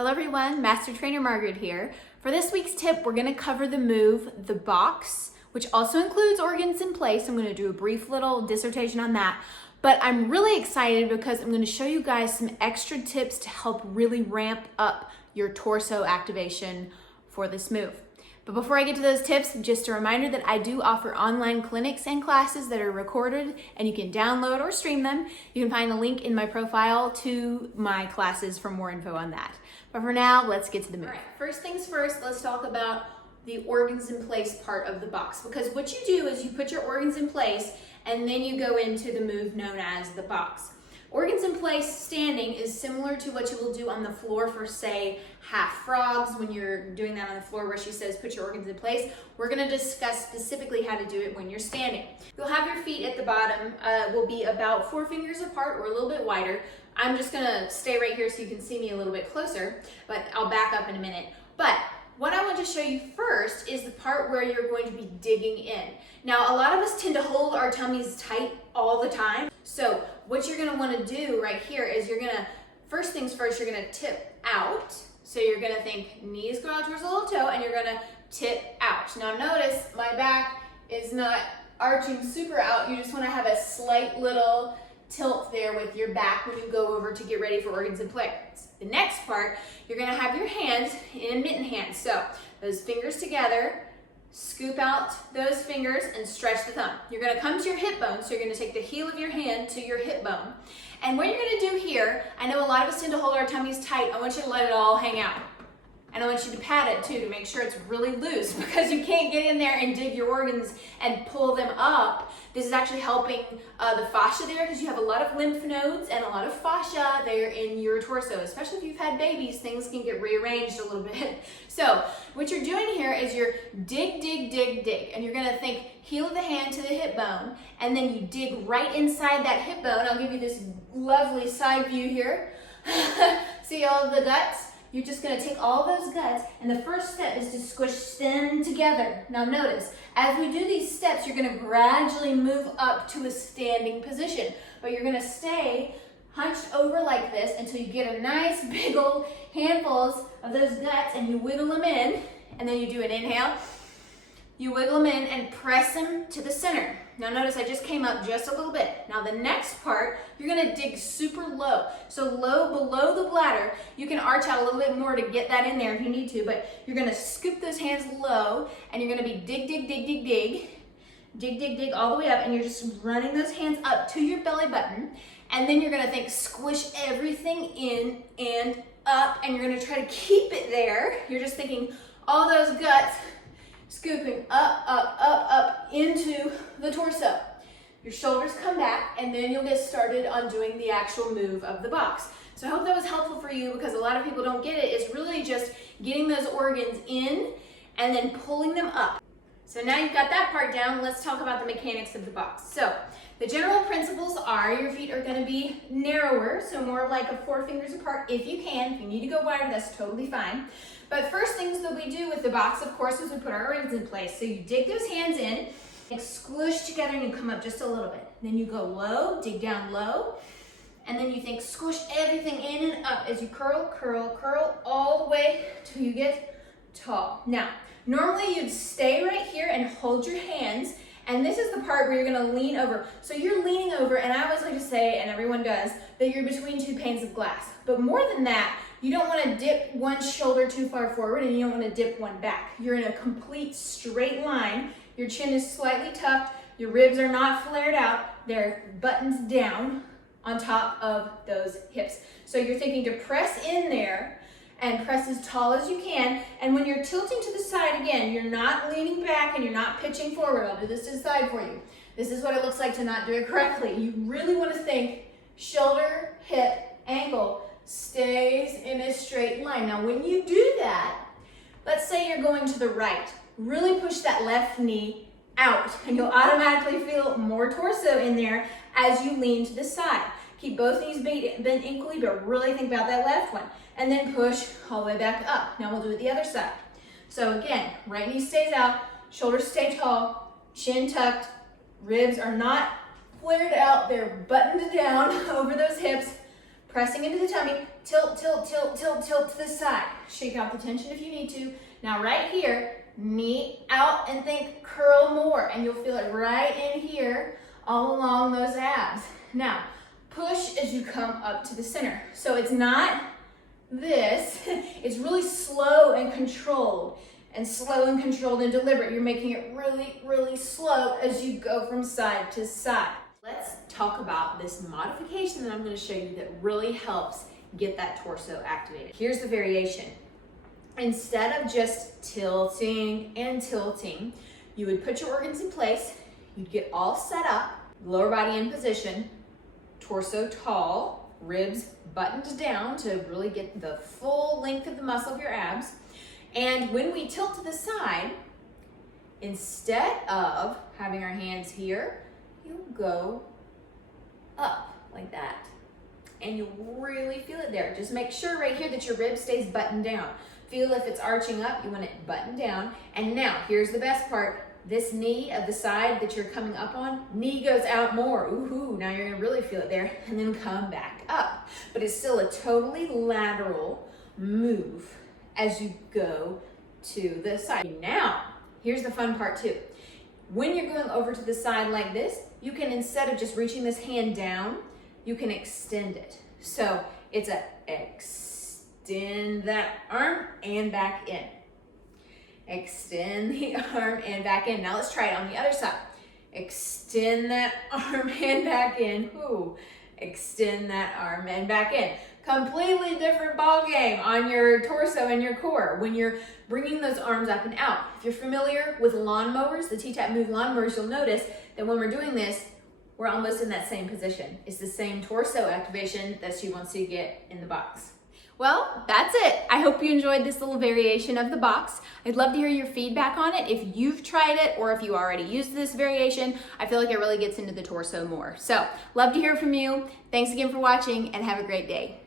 Hello everyone, Master Trainer Margaret here. For this week's tip, we're gonna cover the move, the box, which also includes organs in place. I'm gonna do a brief little dissertation on that. But I'm really excited because I'm gonna show you guys some extra tips to help really ramp up your torso activation for this move. But before I get to those tips, just a reminder that I do offer online clinics and classes that are recorded and you can download or stream them. You can find the link in my profile to my classes for more info on that. But for now, let's get to the move. All right, first things first, let's talk about the organs in place part of the box. Because what you do is you put your organs in place and then you go into the move known as the box. Organs in place standing is similar to what you will do on the floor for, say, half frogs when you're doing that on the floor where she says put your organs in place. We're gonna discuss specifically how to do it when you're standing. You'll have your feet at the bottom, will be about 4 fingers apart or a little bit wider. I'm just gonna stay right here so you can see me a little bit closer, but I'll back up in a minute. But what I want to show you first is the part where you're going to be digging in. Now, a lot of us tend to hold our tummies tight all the time. So what you're gonna wanna do right here is first things first, you're gonna tip out. So you're gonna think knees go out towards the little toe and you're gonna tip out. Now notice my back is not arching super out. You just wanna have a slight little tilt there with your back when you go over to get ready for organs in place. The next part, you're gonna have your hands in a mitten hand. So those fingers together, scoop out those fingers and stretch the thumb. You're gonna come to your hip bone, so you're gonna take the heel of your hand to your hip bone. And what you're gonna do here, I know a lot of us tend to hold our tummies tight. I want you to let it all hang out. And I want you to pat it too to make sure it's really loose because you can't get in there and dig your organs and pull them up. This is actually helping the fascia there because you have a lot of lymph nodes and a lot of fascia there in your torso. Especially if you've had babies, things can get rearranged a little bit. So what you're doing here is you're dig, dig, dig, dig. And you're gonna think heel of the hand to the hip bone and then you dig right inside that hip bone. I'll give you this lovely side view here. See all of the guts? You're just gonna take all those guts, and the first step is to squish them together. Now notice, as we do these steps, you're gonna gradually move up to a standing position, but you're gonna stay hunched over like this until you get a nice big old handfuls of those guts and you wiggle them in, and then you do an inhale. You wiggle them in and press them to the center. Now notice I just came up just a little bit. Now the next part, you're gonna dig super low. So low below the bladder, you can arch out a little bit more to get that in there if you need to, but you're gonna scoop those hands low and you're gonna be dig, dig, dig, dig, dig, dig, dig, dig all the way up, and you're just running those hands up to your belly button. And then you're gonna think squish everything in and up, and you're gonna try to keep it there. You're just thinking all those guts scooping up, up, up, up into the torso. Your shoulders come back and then you'll get started on doing the actual move of the box. So I hope that was helpful for you because a lot of people don't get it. It's really just getting those organs in and then pulling them up. So now you've got that part down, let's talk about the mechanics of the box. So the general principles are your feet are gonna be narrower, so more like a 4 fingers apart if you can. If you need to go wider, that's totally fine. But first things that we do with the box, of course, is we put our organs in place. So you dig those hands in, and squish together and you come up just a little bit. Then you go low, dig down low, and then you think squish everything in and up as you curl, curl, curl all the way till you get tall. Now, normally you'd stay right here and hold your hands, and this is the part where you're gonna lean over. So you're leaning over, and I always like to say, and everyone does, that you're between 2 panes of glass. But more than that, you don't wanna dip one shoulder too far forward and you don't wanna dip one back. You're in a complete straight line. Your chin is slightly tucked. Your ribs are not flared out. They're buttons down on top of those hips. So you're thinking to press in there and press as tall as you can. And when you're tilting to the side, again, you're not leaning back and you're not pitching forward. I'll do this to the side for you. This is what it looks like to not do it correctly. You really wanna think shoulder, hip, ankle stays in a straight line. Now, when you do that, let's say you're going to the right, really push that left knee out and you'll automatically feel more torso in there as you lean to the side. Keep both knees bent equally, but really think about that left one. And then push all the way back up. Now we'll do it the other side. So again, right knee stays out, shoulders stay tall, chin tucked, ribs are not flared out, they're buttoned down over those hips. Pressing into the tummy, tilt, tilt, tilt, tilt, tilt to the side. Shake out the tension if you need to. Now right here, knee out and think curl more, and you'll feel it right in here all along those abs. Now, push as you come up to the center. So it's not this, it's really slow and controlled, and slow and controlled and deliberate. You're making it really, really slow as you go from side to side. Let's talk about this modification that I'm going to show you that really helps get that torso activated. Here's the variation. Instead of just tilting and tilting, you would put your organs in place, you'd get all set up, lower body in position, torso tall, ribs buttoned down to really get the full length of the muscle of your abs. And when we tilt to the side, instead of having our hands here, you'll go up like that. And you'll really feel it there. Just make sure right here that your rib stays buttoned down. Feel if it's arching up, you want it buttoned down. And now, here's the best part. This knee of the side that you're coming up on, knee goes out more. Ooh, now you're gonna really feel it there. And then come back up. But it's still a totally lateral move as you go to the side. Now, here's the fun part too. When you're going over to the side like this, you can, instead of just reaching this hand down, you can extend it. So it's a extend that arm and back in. Extend the arm and back in. Now let's try it on the other side. Extend that arm and back in. Ooh. Extend that arm and back in. Completely different ball game on your torso and your core when you're bringing those arms up and out. If you're familiar with lawnmowers, the T-Tapp Move lawnmowers, you'll notice that when we're doing this, we're almost in that same position. It's the same torso activation that she wants to get in the box. Well, that's it. I hope you enjoyed this little variation of the box. I'd love to hear your feedback on it. If you've tried it or if you already used this variation, I feel like it really gets into the torso more. So, love to hear from you. Thanks again for watching and have a great day.